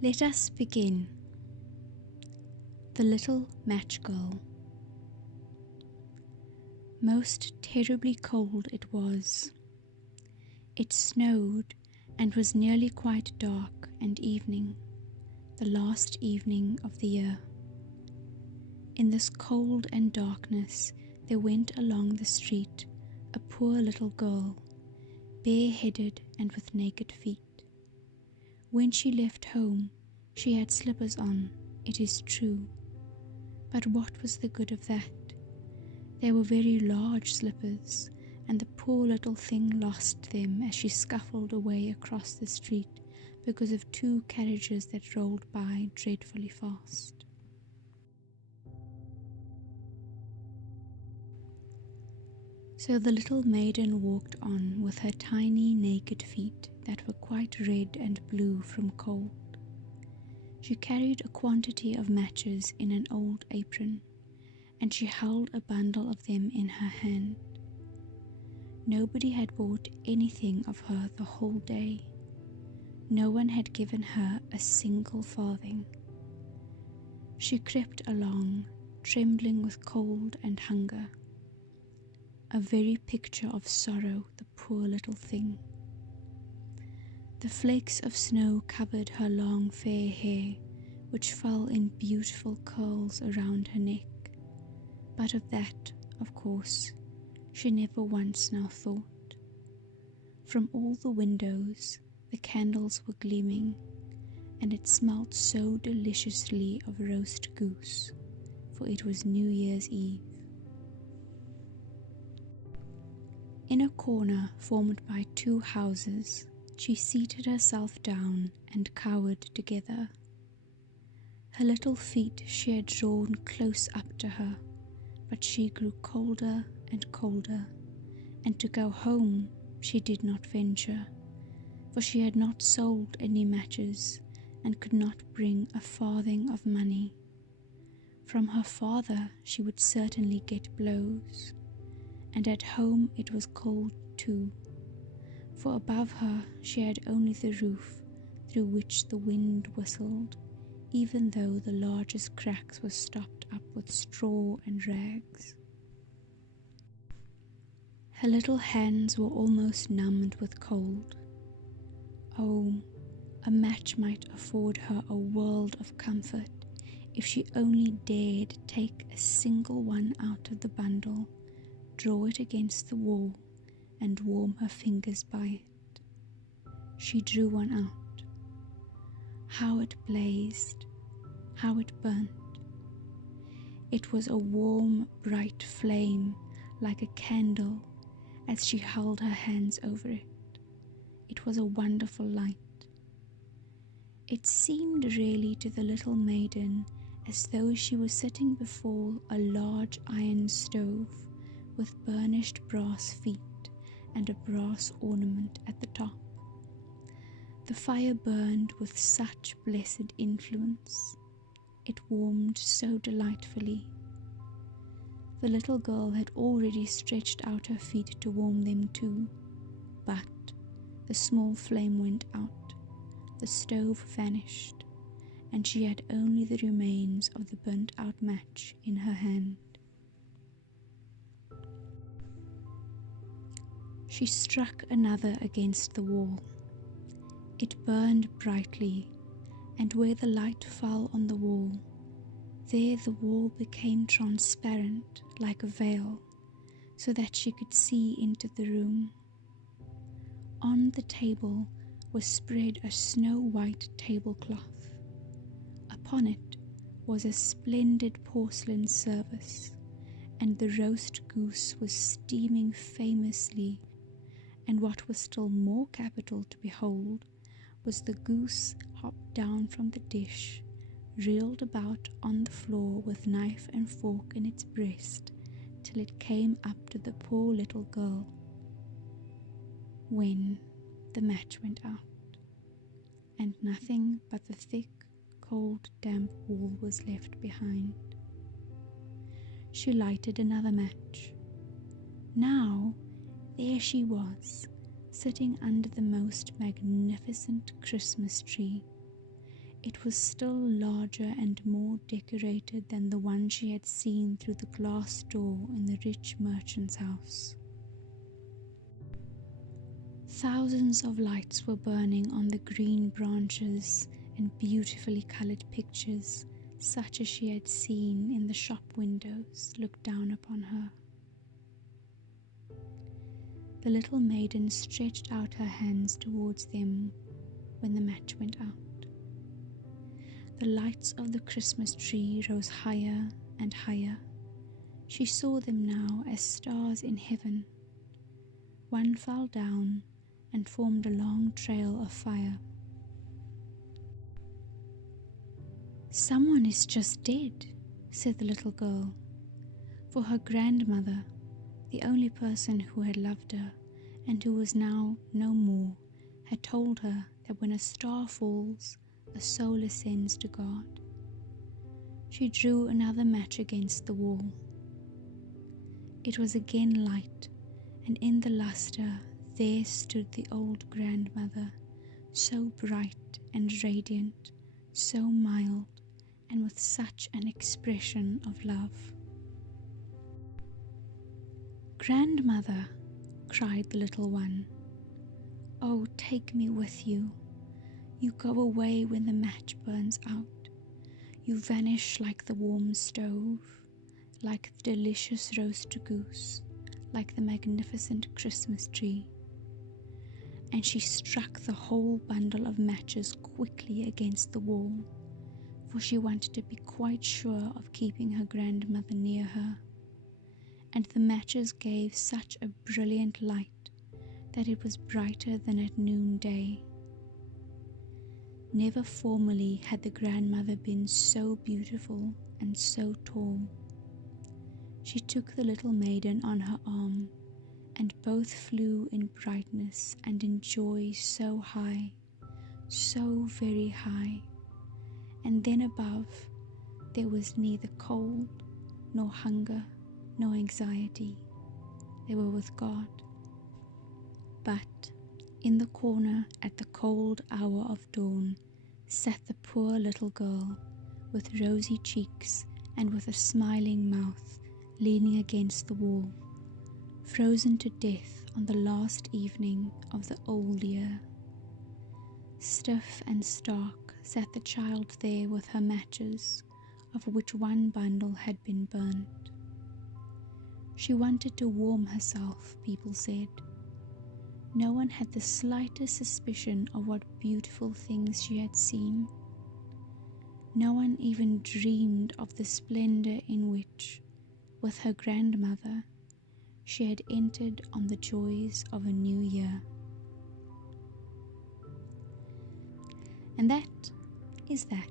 Let us begin. The Little Match Girl. Most terribly cold it was. It snowed and was nearly quite dark and evening, the last evening of the year. In this cold and darkness there went along the street a poor little girl, bareheaded and with naked feet. When she left home, she had slippers on, it is true. But what was the good of that? They were very large slippers, and the poor little thing lost them as she scuffled away across the street because of two carriages that rolled by dreadfully fast. So the little maiden walked on with her tiny naked feet that were quite red and blue from cold. She carried a quantity of matches in an old apron, and she held a bundle of them in her hand. Nobody had bought anything of her the whole day. No one had given her a single farthing. She crept along, trembling with cold and hunger. A very picture of sorrow, the poor little thing. The flakes of snow covered her long fair hair, which fell in beautiful curls around her neck. But of that, of course, she never once now thought. From all the windows the candles were gleaming, and it smelt so deliciously of roast goose, for it was New Year's Eve. In a corner formed by two houses, she seated herself down and cowered together. Her little feet she had drawn close up to her, but she grew colder and colder, and to go home she did not venture, for she had not sold any matches and could not bring a farthing of money. From her father she would certainly get blows, and at home it was cold too, for above her she had only the roof through which the wind whistled, even though the largest cracks were stopped up with straw and rags. Her little hands were almost numbed with cold. Oh, a match might afford her a world of comfort if she only dared take a single one out of the bundle, draw it against the wall, and warm her fingers by it. She drew one out. How it blazed, how it burnt. It was a warm, bright flame, like a candle, as she held her hands over it. It was a wonderful light. It seemed really to the little maiden as though she was sitting before a large iron stove with burnished brass feet and a brass ornament at the top. The fire burned with such blessed influence. It warmed so delightfully. The little girl had already stretched out her feet to warm them too, but the small flame went out, the stove vanished, and she had only the remains of the burnt-out match in her hand. She struck another against the wall. It burned brightly, and where the light fell on the wall, there the wall became transparent like a veil, so that she could see into the room. On the table was spread a snow-white tablecloth. Upon it was a splendid porcelain service, and the roast goose was steaming famously, and what was still more capital to behold was the goose hopped down from the dish, reeled about on the floor with knife and fork in its breast, till it came up to the poor little girl. When the match went out, and nothing but the thick, cold, damp wall was left behind. She lighted another match. Now, there she was, sitting under the most magnificent Christmas tree. It was still larger and more decorated than the one she had seen through the glass door in the rich merchant's house. Thousands of lights were burning on the green branches and beautifully colored pictures, such as she had seen in the shop windows, looked down upon her. The little maiden stretched out her hands towards them when the match went out. The lights of the Christmas tree rose higher and higher. She saw them now as stars in heaven. One fell down and formed a long trail of fire. "Someone is just dead," said the little girl, for her grandmother, the only person who had loved her and who was now no more, had told her that when a star falls, a soul ascends to God. She drew another match against the wall. It was again light, and in the lustre there stood the old grandmother, so bright and radiant, so mild, and with such an expression of love. "Grandmother," cried the little one, "oh, take me with you. You go away when the match burns out. You vanish like the warm stove, like the delicious roast goose, like the magnificent Christmas tree." And she struck the whole bundle of matches quickly against the wall, for she wanted to be quite sure of keeping her grandmother near her. And the matches gave such a brilliant light that it was brighter than at noonday. Never formerly had the grandmother been so beautiful and so tall. She took the little maiden on her arm, and both flew in brightness and in joy so high, so very high. And then above there was neither cold, nor hunger, nor anxiety. They were with God. But in the corner at the cold hour of dawn sat the poor little girl, with rosy cheeks and with a smiling mouth, leaning against the wall, frozen to death on the last evening of the old year. Stiff and stark sat the child there with her matches, of which one bundle had been burnt. She wanted to warm herself, people said. No one had the slightest suspicion of what beautiful things she had seen. No one even dreamed of the splendor in which, with her grandmother, she had entered on the joys of a new year. And that is that.